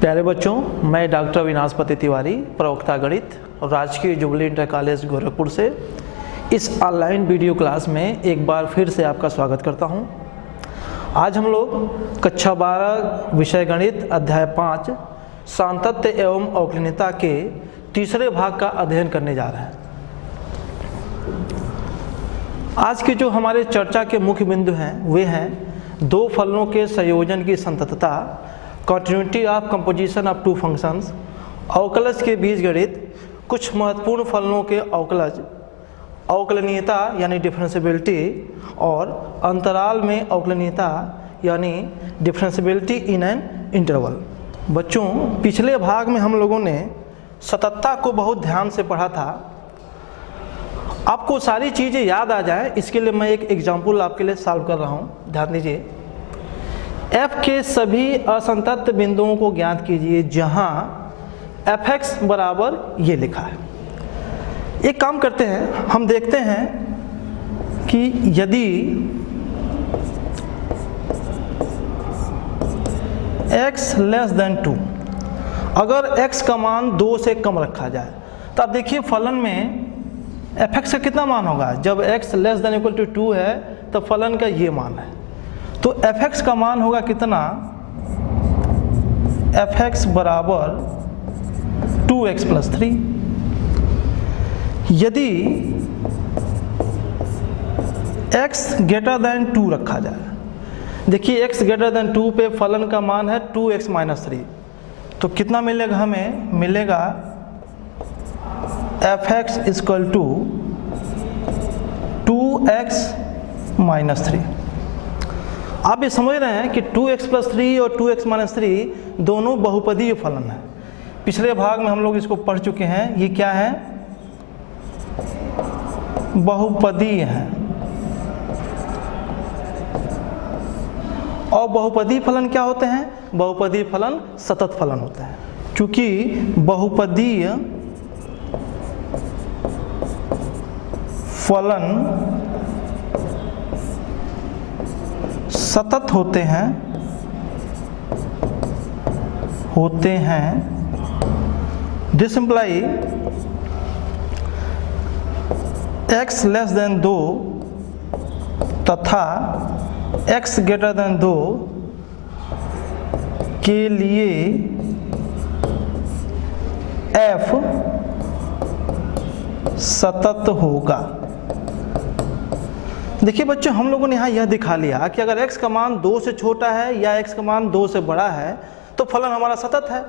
प्यारे बच्चों, मैं डॉक्टर अविनाश तिवारी, प्रवक्ता गणित और राजकीय जुबली इंटर कॉलेज गोरखपुर से इस ऑनलाइन वीडियो क्लास में एक बार फिर से आपका स्वागत करता हूं। आज हम लोग कक्षा 12 विषय गणित अध्याय 5 सांतत्य एवं अवकलनीयता के तीसरे भाग का अध्ययन करने जा रहे हैं। आज के जो हमारे चर्चा के मुख्य बिंदु हैं वे हैं दो फलनों के संयोजन की संततता, continuity of composition of two functions, अवकलज के बीजगणित, कुछ महत्वपूर्ण फलनों के अवकलज, अवकलनीयता यानी डिफरेंशियबिलिटी और अंतराल में अवकलनीयता यानी डिफरेंशियबिलिटी इन एन इंटरवल। बच्चों, पिछले भाग में हम लोगों ने सततता को बहुत ध्यान से पढ़ा था। आपको सारी चीज़ें याद आ जाए इसके लिए मैं एक एग्जाम्पल आपके लिए सॉल्व कर रहा हूँ। ध्यान दीजिए। f के सभी असंतत बिंदुओं को ज्ञात कीजिए जहाँ fx बराबर ये लिखा है। एक काम करते हैं, हम देखते हैं कि यदि x लेस देन 2, अगर x का मान 2 से कम रखा जाए तो आप देखिए फलन में fx का कितना मान होगा। जब x less than equal to 2 है तो फलन का ये मान है, तो fx का मान होगा कितना, fx बराबर 2x प्लस 3। यदि x ग्रेटर देन 2 रखा जाए, देखिए x ग्रेटर देन 2 पे फलन का मान है 2x माइनस 3, तो कितना मिलेगा, हमें मिलेगा fx equal to 2x minus 3। आप ये समझ रहे हैं कि 2x प्लस 3 और 2x माइनस 3 दोनों बहुपदीय फलन हैं। पिछले भाग में हम लोग इसको पढ़ चुके हैं। ये क्या है, बहुपदीय है। और बहुपदीय फलन क्या होते हैं, बहुपदीय फलन सतत फलन होते हैं। क्योंकि बहुपदीय फलन सतत होते हैं। This imply x less then 2 तथा x ग्रेटर देन 2 के लिए f सतत होगा। देखिए बच्चों, हम लोगों ने यहाँ यह दिखा लिया कि अगर x का मान 2 से छोटा है या x का मान 2 से बड़ा है तो फलन हमारा सतत है।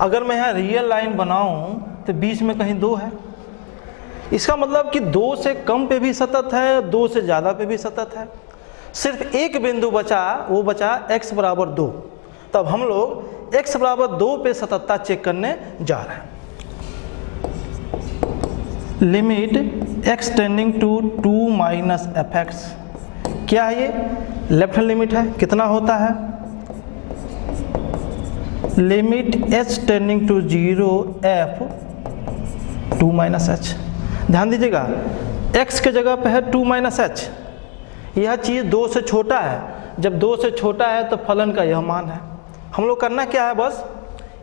अगर मैं यहाँ रियल लाइन बनाऊं तो बीच में कहीं 2 है, इसका मतलब कि 2 से कम पे भी सतत है, 2 से ज़्यादा पे भी सतत है। सिर्फ एक बिंदु बचा, वो बचा x बराबर 2। तब हम लोग x बराबर 2 पे सततता चेक करने जा रहे हैं। Limit x tending to 2 minus fx, क्या है ये, लेफ्ट हैंड लिमिट है। कितना होता है, limit h tending to 0 f 2 minus h। ध्यान दीजिएगा, x के जगह पे है 2 माइनस h। यह चीज़ 2 से छोटा है। जब 2 से छोटा है तो फलन का यह मान है। हम लोग करना क्या है, बस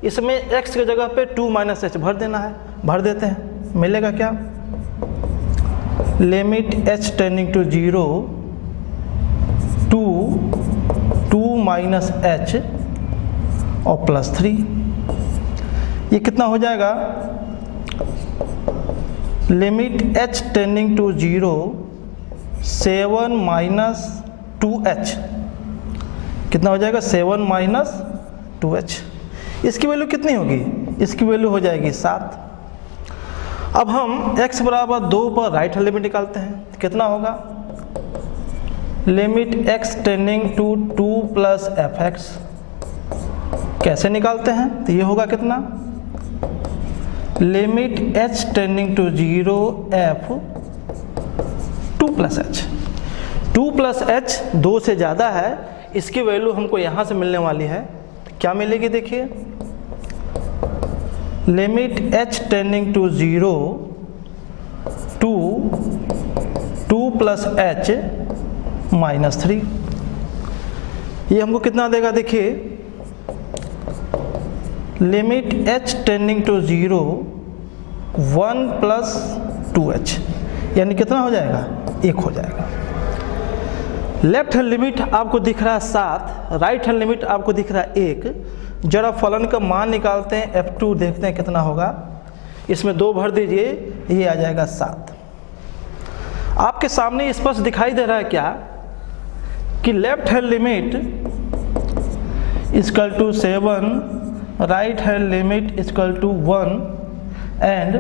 इसमें x के जगह पे 2 माइनस h भर देना है। भर देते हैं, मिलेगा क्या, limit h tending to 0 two 2 minus h और प्लस 3। ये कितना हो जाएगा, limit h tending to 0 7 minus 2h। कितना हो जाएगा, 7 माइनस 2h। इसकी वैल्यू कितनी होगी, इसकी वैल्यू हो जाएगी 7। अब हम x बराबर 2 पर राइट हैंड लिमिट निकालते हैं। कितना होगा, limit x tending to 2 plus fx। कैसे निकालते हैं, तो ये होगा कितना, limit h tending to 0 f 2 plus h। 2 plus h 2 से ज़्यादा है, इसकी वैल्यू हमको यहाँ से मिलने वाली है। क्या मिलेगी, देखिए, limit h tending to 0 two 2 plus h minus 3। ये हमको कितना देगा, देखिए limit h tending to 0 1 plus 2h, यानी कितना हो जाएगा, 1 हो जाएगा। लेफ्ट हैंड लिमिट आपको दिख रहा है 7, राइट हैंड लिमिट आपको दिख रहा है 1। जरा फलन का मान निकालते हैं, f2 देखते हैं कितना होगा। इसमें 2 भर दीजिए, ये आ जाएगा 7। आपके सामने स्पष्ट दिखाई दे रहा है क्या कि left hand limit equal to 7, right hand limit equal to 1 and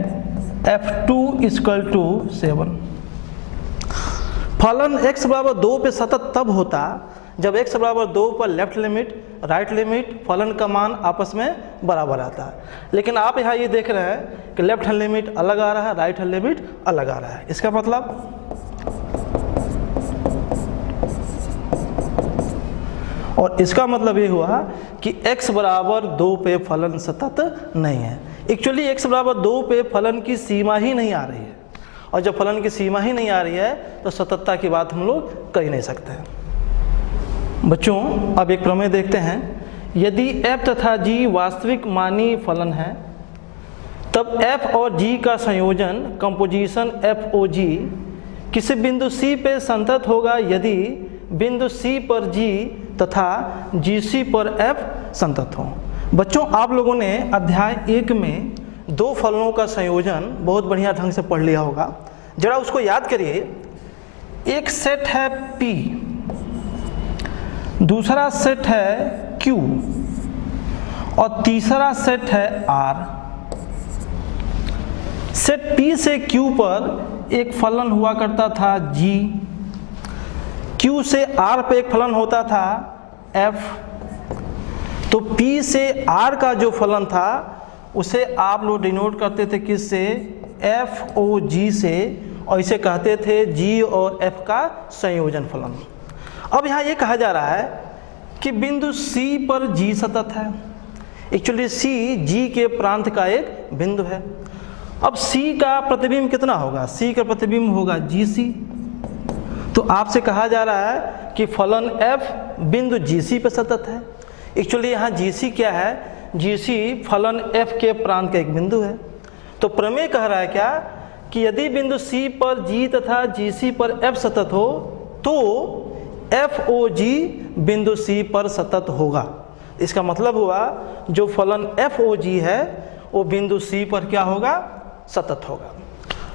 f2 equal to 7। फलन x बराबर 2 पे सतत तब होता जब x बराबर 2 पर लेफ्ट लिमिट राइट लिमिट फलन का मान आपस में बराबर आता है। लेकिन आप यहाँ ये देख रहे हैं कि लेफ्ट हैंड लिमिट अलग आ रहा है, राइट हैंड लिमिट अलग आ रहा है। इसका मतलब और इसका मतलब ये हुआ कि x बराबर 2 पे फलन सतत नहीं है। एक्चुअली x बराबर 2 पे फलन की सीमा ही नहीं आ रही है, और जब फलन की सीमा ही नहीं आ रही है तो सततता की बात हम लोग कर ही नहीं सकते। बच्चों अब एक प्रमेय देखते हैं। यदि f तथा g वास्तविक मानी फलन है तब f और g का संयोजन कंपोजिशन FOG किसी बिंदु C पे संतत होगा यदि बिंदु C पर g तथा GC पर f संतत हो। बच्चों आप लोगों ने अध्याय 1 में 2 फलनों का संयोजन बहुत बढ़िया ढंग से पढ़ लिया होगा। जरा उसको याद करिए। एक सेट है P, दूसरा सेट है Q और तीसरा सेट है R। सेट P से Q पर एक फलन हुआ करता था G, Q से R पे एक फलन होता था F। तो P से R का जो फलन था उसे आप लोग डिनोट करते थे किससे, FOG से, और इसे कहते थे G और F का संयोजन फलन। अब यहाँ ये कहा जा रहा है कि बिंदु C पर G सतत है। एक्चुअली C G के प्रांत का एक बिंदु है। अब C का प्रतिबिंब कितना होगा, C का प्रतिबिंब होगा GC। तो आपसे कहा जा रहा है कि फलन F बिंदु GC पर सतत है। एक्चुअली यहाँ GC क्या है, GC फलन F के प्रांत का एक बिंदु है। तो प्रमेय कह रहा है क्या कि यदि बिंदु C पर G तथा GC पर F सतत हो तो FOG बिंदु C पर सतत होगा। इसका मतलब हुआ जो फलन FOG है वो बिंदु C पर क्या होगा, सतत होगा।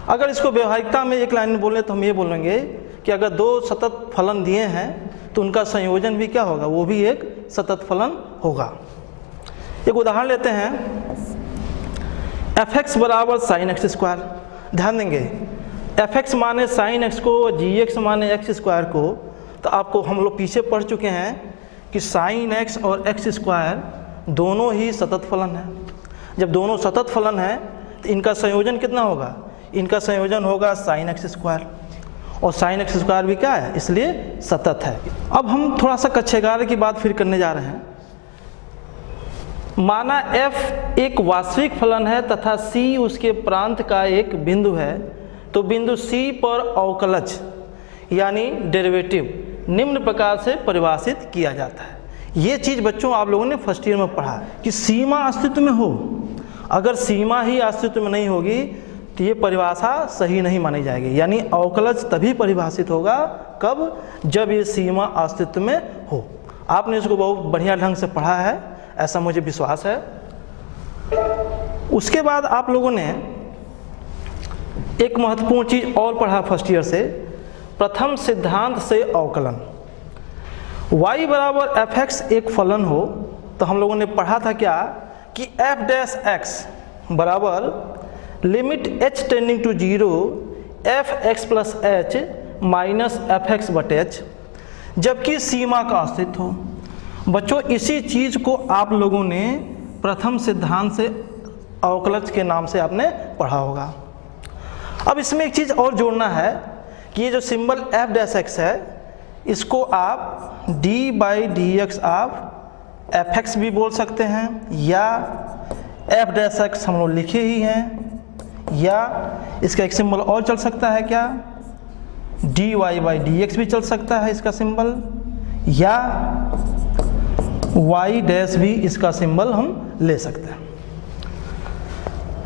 अगर इसको व्यवहारिकता में एक लाइन में बोलें तो हम ये बोलेंगे कि अगर 2 सतत फलन दिए हैं तो उनका संयोजन भी क्या होगा, वो भी एक सतत फलन होगा। एक उदाहरण लेते हैं, fx बराबर साइन एक्स स्क्वायर। ध्यान देंगे fx माने साइन एक्स को, gx माने एक्स स्क्वायर को। तो आपको हम लोग पीछे पढ़ चुके हैं कि साइन एक्स और एक्स स्क्वायर दोनों ही सतत फलन है। जब दोनों सतत फलन है तो इनका संयोजन कितना होगा, इनका संयोजन होगा साइन एक्स स्क्वायर, और साइन एक्स स्क्वायर भी क्या है, इसलिए सतत है। अब हम थोड़ा सा कक्षा 11 की बात फिर करने जा रहे हैं। माना f एक वास्तविक फलन है तथा c उसके प्रांत का एक बिंदु है, तो बिंदु c पर अवकलज यानी डेरिवेटिव निम्न प्रकार से परिभाषित किया जाता है। ये चीज़ बच्चों आप लोगों ने फर्स्ट ईयर में पढ़ा कि सीमा अस्तित्व में हो। अगर सीमा ही अस्तित्व में नहीं होगी तो ये परिभाषा सही नहीं मानी जाएगी। यानी अवकलज तभी परिभाषित होगा कब, जब ये सीमा अस्तित्व में हो। आपने इसको बहुत बढ़िया ढंग से पढ़ा है, ऐसा मुझे विश्वास है। उसके बाद आप लोगों ने एक महत्वपूर्ण चीज़ और पढ़ा फर्स्ट ईयर से, प्रथम सिद्धांत से अवकलन। y बराबर fx एक फलन हो तो हम लोगों ने पढ़ा था क्या कि f डैश x बराबर limit h tending to 0 fx plus h minus fx बटे h, जबकि सीमा का अस्तित्व हो। बच्चों इसी चीज़ को आप लोगों ने प्रथम सिद्धांत से अवकलज के नाम से आपने पढ़ा होगा। अब इसमें एक चीज़ और जोड़ना है कि ये जो सिंबल f डैश x है इसको आप d बाई डी एक्स आप fx भी बोल सकते हैं, या f डैश x हम लोग लिखे ही हैं, या इसका एक सिंबल और चल सकता है क्या, dy बाई डी एक्स भी चल सकता है इसका सिंबल, या y डैश भी इसका सिंबल हम ले सकते हैं।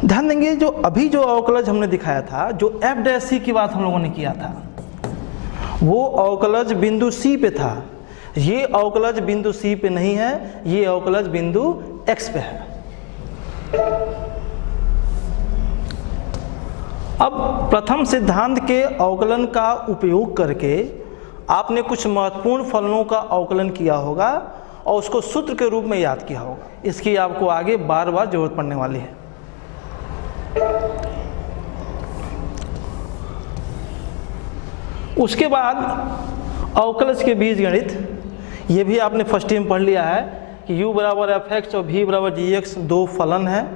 ध्यान देंगे जो अभी जो अवकलज हमने दिखाया था, जो एफ डैश सी की बात हम लोगों ने किया था, वो अवकलज बिंदु सी पे था। ये अवकलज बिंदु सी पे नहीं है, ये अवकलज बिंदु एक्स पे है। अब प्रथम सिद्धांत के अवकलन का उपयोग करके आपने कुछ महत्वपूर्ण फलनों का अवकलन किया होगा और उसको सूत्र के रूप में याद किया होगा। इसकी आपको आगे बार बार जरूरत पड़ने वाली है। उसके बाद अवकलज के बीजगणित, ये भी आपने फर्स्ट टाइम पढ़ लिया है कि u बराबर एफ एक्स और v बराबर जी एक्स दो फलन है।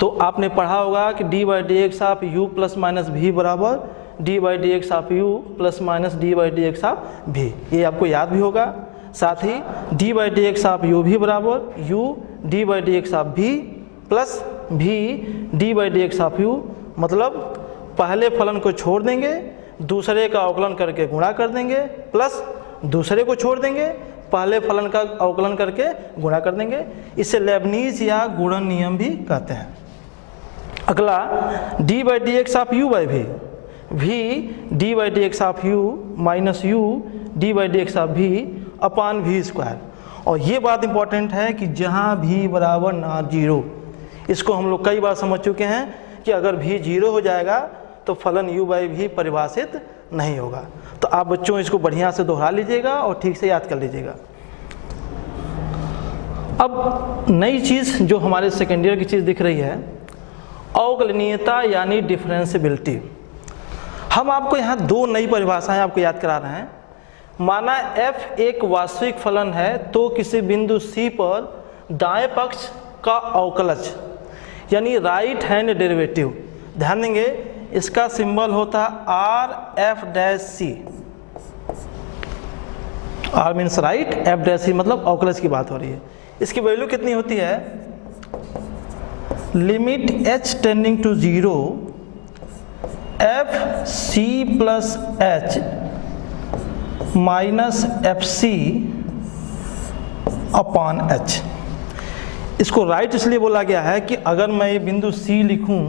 तो आपने पढ़ा होगा कि D by D X of U plus minus V बराबर D by D X of U plus minus D by D X of V, ये आपको याद भी होगा। साथ ही D by D X of U V बराबर U D by D X of V plus V D by D X of U, मतलब पहले फलन को छोड़ देंगे, दूसरे का अवकलन करके गुणा कर देंगे, प्लस दूसरे को छोड़ देंगे, पहले फलन का अवकलन करके गुणा कर देंगे। इसे लेबनीज या गुणन नियम भी कहते हैं। अगला D by D X of U by V D by D X of U minus U D by D X of V upon भी स्क्वायर। और ये बात इंपॉर्टेंट है कि जहाँ भी बराबर ना जीरो, इसको हम लोग कई बार समझ चुके हैं कि अगर भी जीरो हो जाएगा तो फलन u बाई भी परिभाषित नहीं होगा। तो आप बच्चों इसको बढ़िया से दोहरा लीजिएगा और ठीक से याद कर लीजिएगा। अब नई चीज़ जो हमारे सेकेंड ईयर की चीज़ दिख रही है, अवकलनीयता यानी डिफरेंशियबिलिटी। हम आपको यहाँ दो नई परिभाषाएं आपको याद करा रहे हैं। माना f एक वास्तविक फलन है तो किसी बिंदु C पर दाएं पक्ष का अवकलज यानी राइट हैंड डेरिवेटिव, ध्यान देंगे इसका सिंबल होता है R F dash C. R means right, F dash C मतलब अवकलज की बात हो रही है। इसकी वैल्यू कितनी होती है? Limit h tending to 0 F C plus H minus F C upon H. इसको राइट इसलिए बोला गया है कि अगर मैं ये बिंदु C लिखूं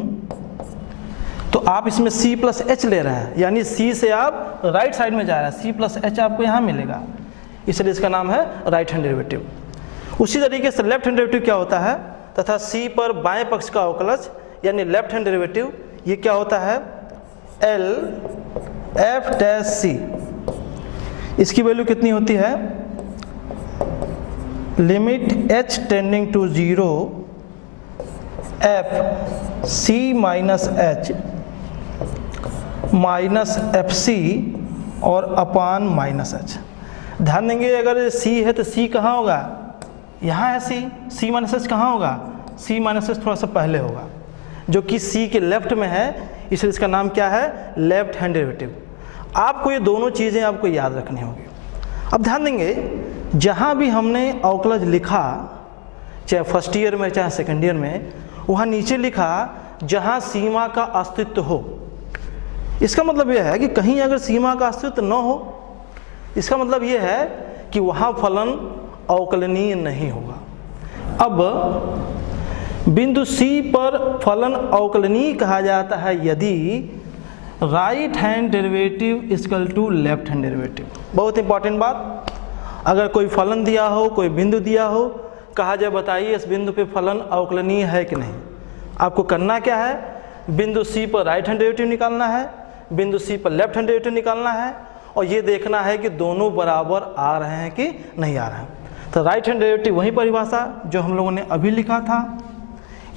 तो आप इसमें C प्लस एच ले रहे हैं, यानी C से आप राइट साइड में जा रहे हैं, C प्लस एच आपको यहाँ मिलेगा, इसलिए इसका नाम है राइट हैंड डेरिवेटिव। उसी तरीके से लेफ्ट हैंड डेरिवेटिव क्या होता है, तथा C पर बाएं पक्ष का अवकलज यानी लेफ्ट हैंड डेरिवेटिव, ये क्या होता है? L F dash C. इसकी वैल्यू कितनी होती है? Limit h tending to 0 F C minus H minus F C और अपान माइनस एच। ध्यान देंगे अगर C है तो C कहाँ होगा? यहाँ है C माइनस एच कहाँ होगा? C माइनस एच थोड़ा सा पहले होगा, जो कि C के लेफ्ट में है, इसलिए इसका नाम क्या है? Left hand derivative. आपको ये दोनों चीज़ें आपको याद रखनी होगी। अब ध्यान देंगे जहाँ भी हमने अवकलज लिखा, चाहे फर्स्ट ईयर में चाहे सेकेंड ईयर में, वहाँ नीचे लिखा जहाँ सीमा का अस्तित्व हो। इसका मतलब यह है कि कहीं अगर सीमा का अस्तित्व न हो, इसका मतलब यह है कि वहाँ फलन अवकलनीय नहीं होगा। अब बिंदु C पर फलन अवकलनीय कहा जाता है यदि right hand derivative equal to left hand derivative. बहुत इंपॉर्टेंट बात, अगर कोई फलन दिया हो, कोई बिंदु दिया हो, कहा जाए बताइए इस बिंदु पे फलन अवकलनीय है कि नहीं। आपको करना क्या है? बिंदु C पर राइट हैंड डेरिवेटिव निकालना है, बिंदु C पर लेफ्ट हैंड डेरिवेटिव निकालना है, और ये देखना है कि दोनों बराबर आ रहे हैं कि नहीं आ रहे हैं। तो राइट हैंड डेरिवेटिव वही परिभाषा जो हम लोगों ने अभी लिखा था,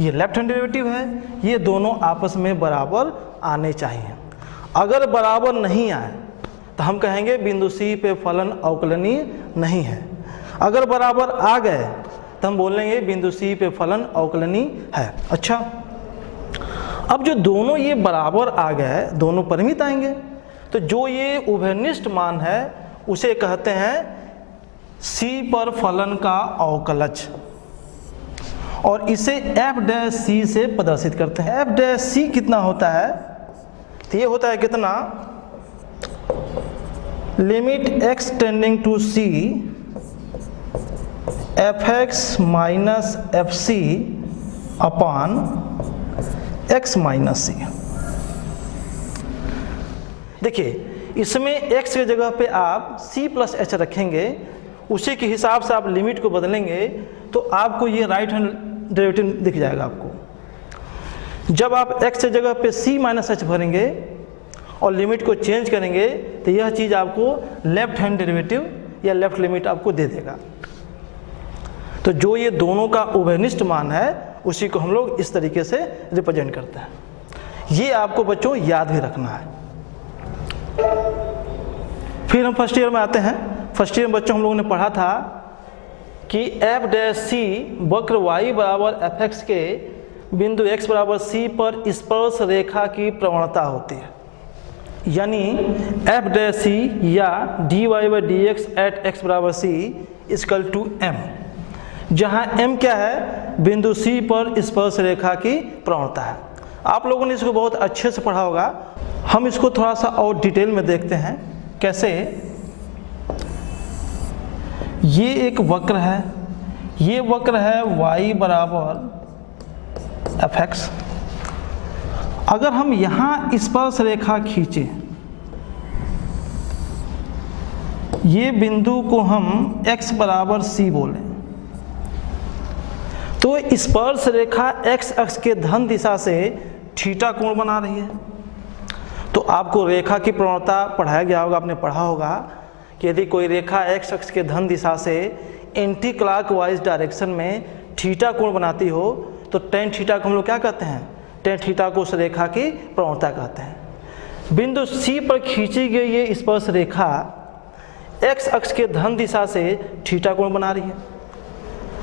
ये लेफ्ट हैंड डेरिवेटिव है, ये दोनों आपस में बराबर आने चाहिए। अगर बराबर नहीं आए तो हम कहेंगे बिंदु C पे फलन अवकलनीय नहीं है। अगर बराबर आ गए तो हम बोलेंगे बिंदु C पे फलन अवकलनीय है। अच्छा, अब जो दोनों ये बराबर आ गए, दोनों परिमित आएंगे, तो जो ये उभयनिष्ठ मान है उसे कहते हैं C पर फलन का अवकलज, और इसे एफ डैश सी से प्रदर्शित करते हैं। एफ डैश सी कितना होता है? तो ये होता है कितना? Limit x tending to C F X minus F C upon X minus C. देखिए इसमें x की जगह पे आप c प्लस एच रखेंगे, उसी के हिसाब से आप लिमिट को बदलेंगे तो आपको ये राइट हैंड डेरिवेटिव दिख जाएगा आपको। जब आप x की जगह पे c माइनस एच भरेंगे और लिमिट को चेंज करेंगे तो यह चीज़ आपको लेफ्ट हैंड डेरिवेटिव या लेफ्ट लिमिट आपको दे देगा। तो जो ये दोनों का उभयनिष्ठ मान है उसी को हम लोग इस तरीके से रिप्रेजेंट करते हैं। ये आपको बच्चों याद भी रखना है। फिर हम फर्स्ट ईयर में आते हैं। फर्स्ट ईयर में बच्चों हम लोगों ने पढ़ा था कि एफ डैश सी वक्र y बराबर एफ एक्स के बिंदु x बराबर c पर स्पर्श रेखा की प्रवणता होती है। यानी एफ डैश सी या dy by D X at X बराबर c इक्वल टू m, जहाँ m क्या है, बिंदु c पर स्पर्श रेखा की प्रवणता है। आप लोगों ने इसको बहुत अच्छे से पढ़ा होगा। हम इसको थोड़ा सा और डिटेल में देखते हैं कैसे। ये एक वक्र है, ये वक्र है y बराबर एफ एक्स। अगर हम यहाँ स्पर्श रेखा खींचे, ये बिंदु को हम x बराबर c बोलें, तो स्पर्श रेखा x अक्ष के धन दिशा से थीटा कोण बना रही है। तो आपको रेखा की प्रवणता पढ़ाया गया होगा, आपने पढ़ा होगा कि यदि कोई रेखा x अक्ष के धन दिशा से एंटी क्लॉकवाइज डायरेक्शन में थीटा कोण बनाती हो तो टेन थीटा को हम लोग क्या कहते हैं, टेन थीटा को उस रेखा की प्रवणता कहते हैं। बिंदु C पर खींची गई ये स्पर्श रेखा x अक्ष के धन दिशा से थीटा कोण बना रही है।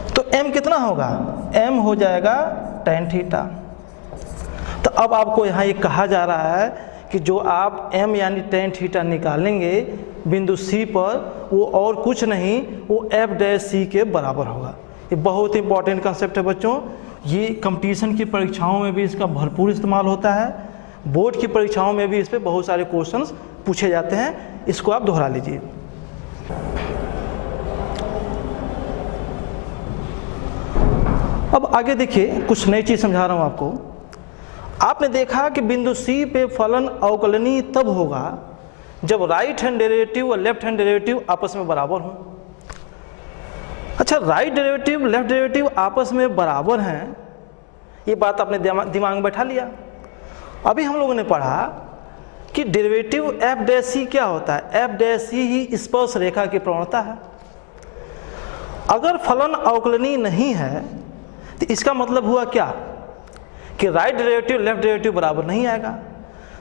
तो m कितना होगा, m हो जाएगा टेन थीटा। तो अब आपको यहाँ ये कहा जा रहा है कि जो आप m यानी टेन थीटा निकालेंगे बिंदु C पर, वो और कुछ नहीं, वो एफ डैश सी के बराबर होगा। ये बहुत ही इंपॉर्टेंट कंसेप्ट है बच्चों। ये कंपटीशन की परीक्षाओं में भी इसका भरपूर इस्तेमाल होता है। बोर्ड की परीक्षाओं में भी इस पर बहुत सारे क्वेश्चंस पूछे जाते हैं। इसको आप दोहरा लीजिए। अब आगे देखिए, कुछ नई चीज़ समझा रहा हूँ आपको। आपने देखा कि बिंदु C पे फलन अवकलनीय तब होगा जब राइट हैंड डेरिवेटिव और लेफ्ट हैंड डेरिवेटिव आपस में बराबर हों। अच्छा, राइट डेरिवेटिव लेफ्ट डेरिवेटिव आपस में बराबर हैं, ये बात आपने दिमाग में बैठा लिया। अभी हम लोगों ने पढ़ा कि डेरिवेटिव एफ डैश सी क्या होता है, एफ डैश सी ही स्पर्श रेखा की प्रवणता है। अगर फलन अवकलनीय नहीं है तो इसका मतलब हुआ क्या कि राइट डेरिवेटिव लेफ्ट डेरिवेटिव बराबर नहीं आएगा।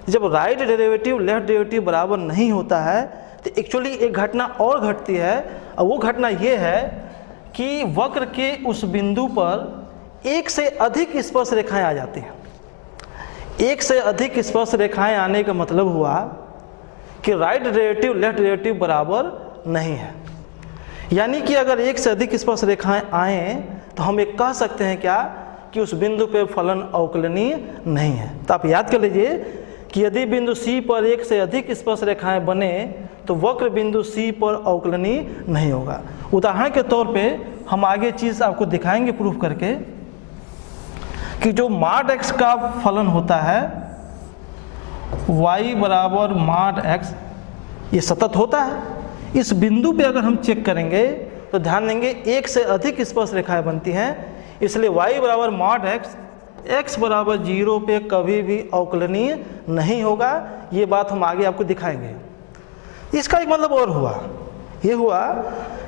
जब राइट डेरिवेटिव लेफ्ट डेरिवेटिव बराबर नहीं होता है तो एक्चुअली एक घटना और घटती है, और वो घटना ये है कि वक्र के उस बिंदु पर एक से अधिक स्पर्श रेखाएं आ जाती हैं। एक से अधिक स्पर्श रेखाएं आने का मतलब हुआ कि राइट डेरिवेटिव लेफ्ट डेरिवेटिव बराबर नहीं है। यानी कि अगर एक से अधिक स्पर्श रेखाएं आएँ तो हम एक कह सकते हैं क्या कि उस बिंदु पे फलन अवकलनीय नहीं है। तो आप याद कर लीजिए कि यदि बिंदु C पर एक से अधिक स्पर्श रेखाएं बने तो वक्र बिंदु C पर अवकलनीय नहीं होगा। उदाहरण के तौर पे हम आगे चीज़ आपको दिखाएंगे प्रूफ करके कि जो मॉड x का फलन होता है y बराबर मॉड x, ये सतत होता है। इस बिंदु पे अगर हम चेक करेंगे तो ध्यान देंगे एक से अधिक स्पर्श रेखाएं बनती हैं, इसलिए y बराबर मॉड x बराबर 0 पे कभी भी अवकलनीय नहीं होगा। ये बात हम आगे आपको दिखाएंगे। इसका एक मतलब और हुआ, ये हुआ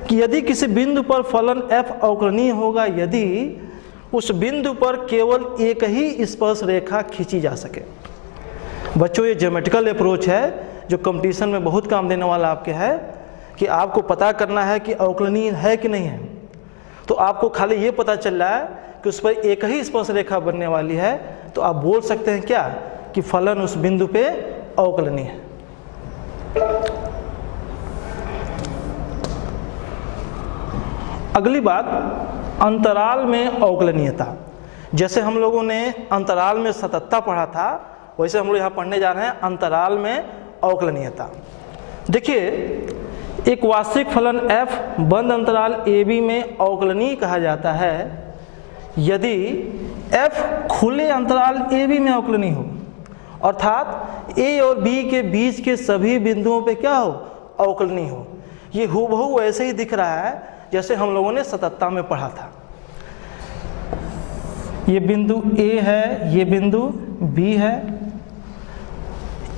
कि यदि किसी बिंदु पर फलन f अवकलनीय होगा यदि उस बिंदु पर केवल एक ही स्पर्श रेखा खींची जा सके। बच्चों, ये ज्योमेट्रिकल अप्रोच है जो कंपटीशन में बहुत काम देने वाला आपके है कि आपको पता करना है कि अवकलनीय है कि नहीं है। तो आपको खाली ये पता चल रहा है कि उस पर एक ही स्पर्श रेखा बनने वाली है, तो आप बोल सकते हैं क्या कि फलन उस बिंदु पे अवकलनीय है। अगली बात, अंतराल में अवकलनीयता। जैसे हम लोगों ने अंतराल में सततता पढ़ा था, वैसे हम लोग यहाँ पढ़ने जा रहे हैं अंतराल में अवकलनीयता। देखिए, एक वास्तविक फलन f बंद अंतराल AB में अवकलनीय कहा जाता है यदि f खुले अंतराल AB में अवकलनीय हो, अर्थात A और B के बीच के सभी बिंदुओं पे क्या हो, अवकलनीय हो। ये हूबहू वैसे ही दिख रहा है जैसे हम लोगों ने सतत्ता में पढ़ा था। ये बिंदु A है, ये बिंदु B है।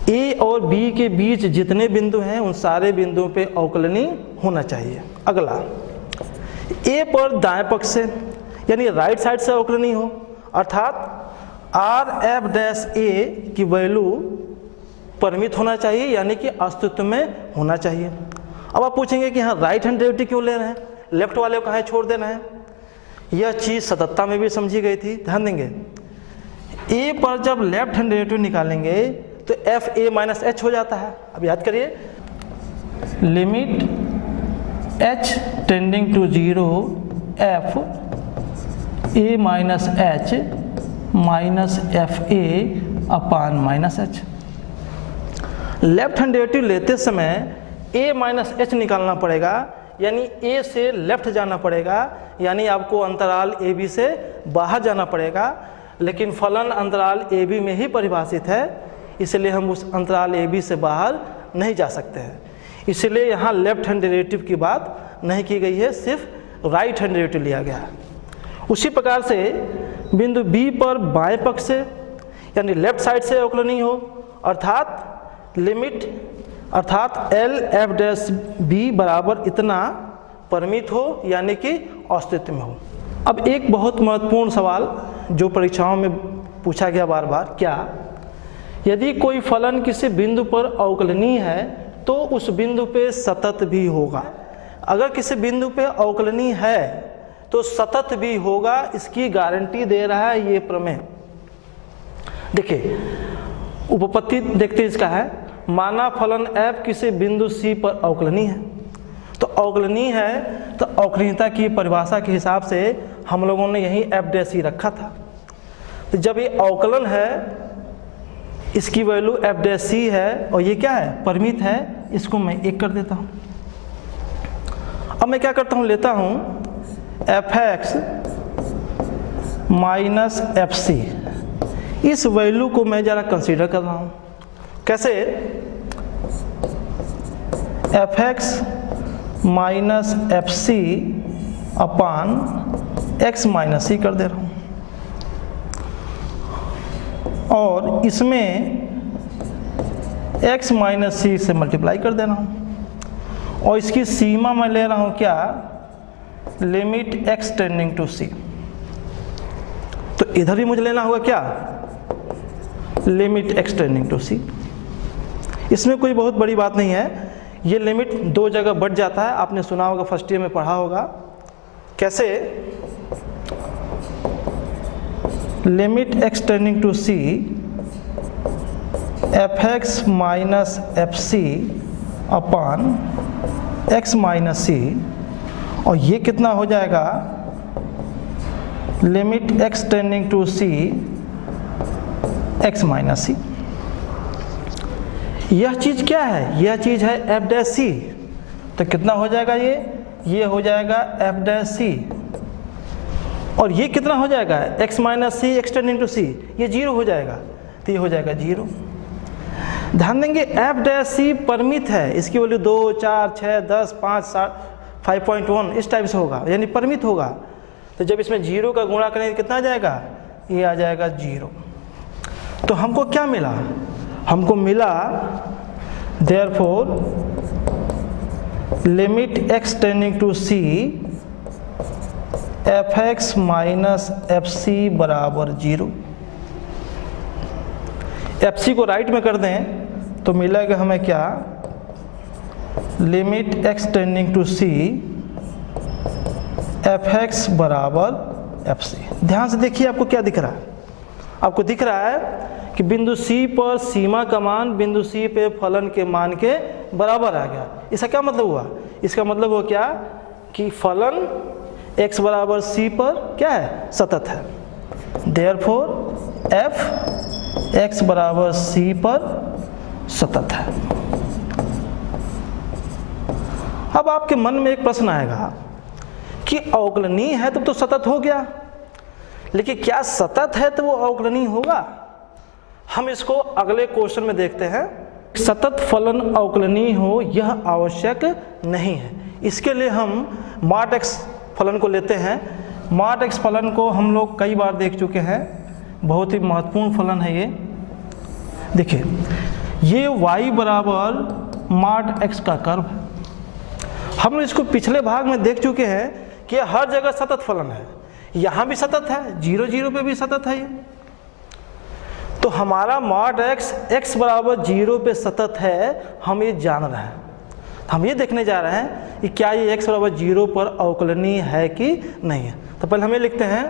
A और B के बीच जितने बिंदु हैं उन सारे बिंदुओं पे अवकलनीय होना चाहिए। अगला, A पर दाएं पक्ष से यानी राइट साइड से अवकलनीय हो, अर्थात आर एफ डैश ए की वैल्यू परिमित होना चाहिए यानी कि अस्तित्व में होना चाहिए। अब आप पूछेंगे कि हाँ राइट हैंड डेरिवेटिव क्यों ले रहे हैं, लेफ्ट वाले को कहाँ छोड़ देना है। यह चीज़ सतत्ता में भी समझी गई थी, ध्यान देंगे। ए पर जब लेफ्ट हैंड डेरिवेटिव निकालेंगे तो एफ ए माइनस एच हो जाता है। अब याद करिए, limit H tending to 0 F A minus H minus F A upon minus H. Left hand derivative लेते समय ए माइनस एच निकालना पड़ेगा, यानी ए से लेफ्ट जाना पड़ेगा, यानी आपको अंतराल ए बी से बाहर जाना पड़ेगा। लेकिन फलन अंतराल ए बी में ही परिभाषित है, इसलिए हम उस अंतराल ए बी से बाहर नहीं जा सकते हैं। इसलिए यहाँ लेफ्ट हैंड डेरिवेटिव की बात नहीं की गई है, सिर्फ राइट हैंड डेरिवेटिव लिया गया है। उसी प्रकार से बिंदु बी पर बाएं पक्ष से यानी लेफ्ट साइड से अवकलनीय हो, अर्थात लिमिट अर्थात एल एफ डैश बी बराबर इतना परिमित हो यानी कि अस्तित्व में हो। अब एक बहुत महत्वपूर्ण सवाल जो परीक्षाओं में पूछा गया बार बार, क्या यदि कोई फलन किसी बिंदु पर अवकलनीय है तो उस बिंदु पे सतत भी होगा। अगर किसी बिंदु पे अवकलनीय है तो सतत भी होगा, इसकी गारंटी दे रहा है ये प्रमेय। देखिए उपपत्ति देखते इसका है, माना फलन f किसी बिंदु C पर अवकलनीय है। तो अवकलनीय है तो अवकलनीयता की परिभाषा के हिसाब से हम लोगों ने यही f डैश ही रखा था। तो जब ये अवकलन है, इसकी वैल्यू f डैश C है और ये क्या है, परिमित है, इसको मैं 1 कर देता हूँ। अब मैं क्या करता हूँ, लेता हूँ fx माइनस fc, इस वैल्यू को मैं ज़रा कंसीडर कर रहा हूँ। कैसे, fx minus fc upon x minus c कर दे रहा हूँ और इसमें x माइनस c से मल्टीप्लाई कर दे रहा हूँ और इसकी सीमा मैं ले रहा हूँ क्या, limit x tending to c। तो इधर भी मुझे लेना होगा क्या, limit x tending to c। इसमें कोई बहुत बड़ी बात नहीं है, ये लिमिट 2 जगह बढ़ जाता है, आपने सुना होगा, फर्स्ट ईयर में पढ़ा होगा। कैसे, limit x tending to c fx minus fc upon x minus c, और ये कितना हो जाएगा, limit x tending to c x minus c। यह चीज़ क्या है, यह चीज़ है f डैश c। तो कितना हो जाएगा, ये हो जाएगा f डैश c और ये कितना हो जाएगा, x minus c x tending to c, ये 0 हो जाएगा, तो ये हो जाएगा 0। ध्यान देंगे f डैश c परिमित है, इसकी वैल्यू 2, 4, 6, 10, 5, 5.1 इस टाइप से होगा, यानी परिमित होगा। तो जब इसमें 0 का गुणा करेंगे कितना आ जाएगा, ये आ जाएगा 0। तो हमको क्या मिला, हमको मिला therefore limit x tending to c fx minus fc बराबर 0। fc को राइट में कर दें तो मिलेगा हमें क्या, limit x tending to c fx बराबर fc। ध्यान से देखिए आपको क्या दिख रहा है, आपको दिख रहा है कि बिंदु C पर सीमा का मान बिंदु C पे फलन के मान के बराबर आ गया। इसका क्या मतलब हुआ, इसका मतलब हुआ क्या कि फलन x बराबर C पर क्या है, सतत है। देयरफॉर f x बराबर C पर सतत है। अब आपके मन में एक प्रश्न आएगा कि अवकलनीय है तो सतत हो गया, लेकिन क्या सतत है तो वो अवकलनीय होगा? हम इसको अगले क्वेश्चन में देखते हैं। सतत फलन अवकलनीय हो यह आवश्यक नहीं है। इसके लिए हम मॉड x फलन को लेते हैं। मॉड x फलन को हम लोग कई बार देख चुके हैं, बहुत ही महत्वपूर्ण फलन है ये। देखिए, ये y बराबर मॉड x का कर्व है। हम इसको पिछले भाग में देख चुके हैं कि हर जगह सतत फलन है, यहाँ भी सतत है, 0 0 पे भी सतत है ये। तो हमारा मॉड x बराबर 0 पे सतत है, हम ये जान रहे हैं। हम ये देखने जा रहे हैं कि क्या ये x बराबर 0 पर अवकलनीय है कि नहीं है। तो पहले हम ये लिखते हैं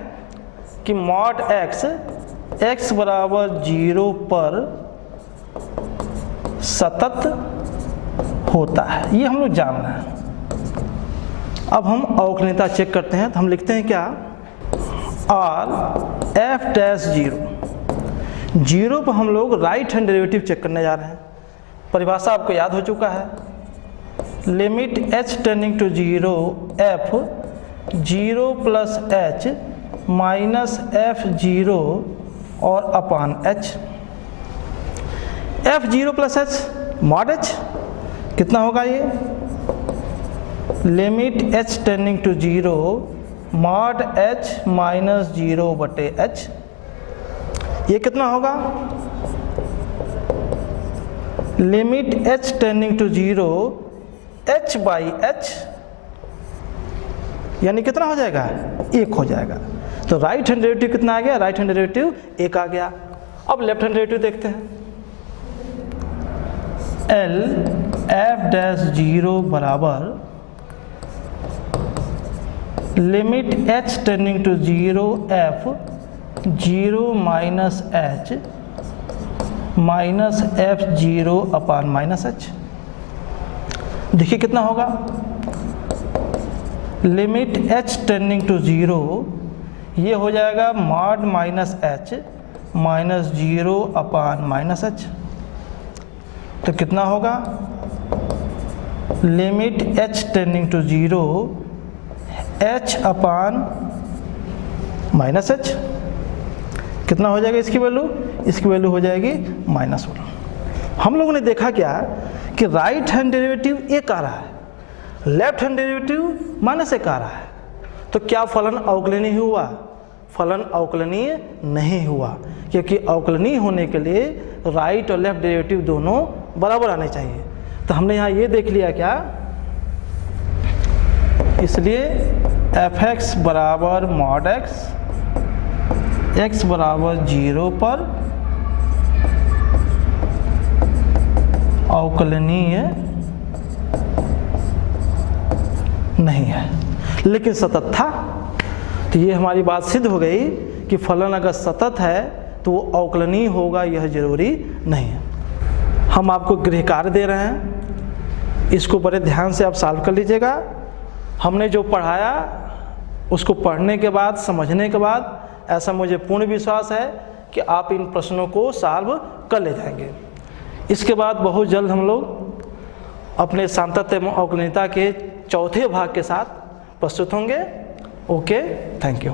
कि मॉड x बराबर 0 पर सतत होता है, ये हम लोग जान रहे हैं। अब हम अवकलनीयता चेक करते हैं। तो हम लिखते हैं क्या, r f डैश 0 पर हम लोग राइट हैंड डेरिवेटिव चेक करने जा रहे हैं। परिभाषा आपको याद हो चुका है, limit h tending to 0 f 0 plus h minus f 0 और upon h। f 0 plus h mod h कितना होगा ये, limit h tending to 0 mod h minus 0 बटे h। ये कितना होगा, limit h tending to 0 h by h, यानी कितना हो जाएगा, 1 हो जाएगा। तो राइट हैंड डेरिवेटिव कितना आ गया, राइट हैंड डेरिवेटिव 1 आ गया। अब लेफ्ट हैंड डेरिवेटिव देखते हैं। L f डैश 0 बराबर limit h tending to 0 f 0 minus h minus f 0 upon minus h। देखिए कितना होगा, लिमिट h टेंडिंग टू 0, ये हो जाएगा mod minus h minus 0 upon minus h। तो कितना होगा, limit h tending to 0 h upon minus h। कितना हो जाएगा इसकी वैल्यू, इसकी वैल्यू हो जाएगी -1। हम लोगों ने देखा क्या कि राइट हैंड डेरिवेटिव 1 आ रहा है, लेफ्ट हैंड डेरिवेटिव -1 आ रहा है। तो क्या फलन अवकलनीय हुआ? फलन अवकलनीय नहीं हुआ, क्योंकि अवकलनीय होने के लिए राइट और लेफ्ट डेरिवेटिव दोनों बराबर आने चाहिए। तो हमने यहाँ ये देख लिया क्या, इसलिए f(x) बराबर मॉड x बराबर 0 पर अवकलनीय नहीं है, लेकिन सतत था। तो ये हमारी बात सिद्ध हो गई कि फलन अगर सतत है तो वो अवकलनीय होगा, यह जरूरी नहीं है। हम आपको गृह कार्य दे रहे हैं, इसको बड़े ध्यान से आप सॉल्व कर लीजिएगा। हमने जो पढ़ाया उसको पढ़ने के बाद, समझने के बाद, ऐसा मुझे पूर्ण विश्वास है कि आप इन प्रश्नों को सॉल्व कर ले जाएंगे। इसके बाद बहुत जल्द हम लोग अपने सातत्य एवं अवकलनीयता के चौथे भाग के साथ प्रस्तुत होंगे। Okay, thank you.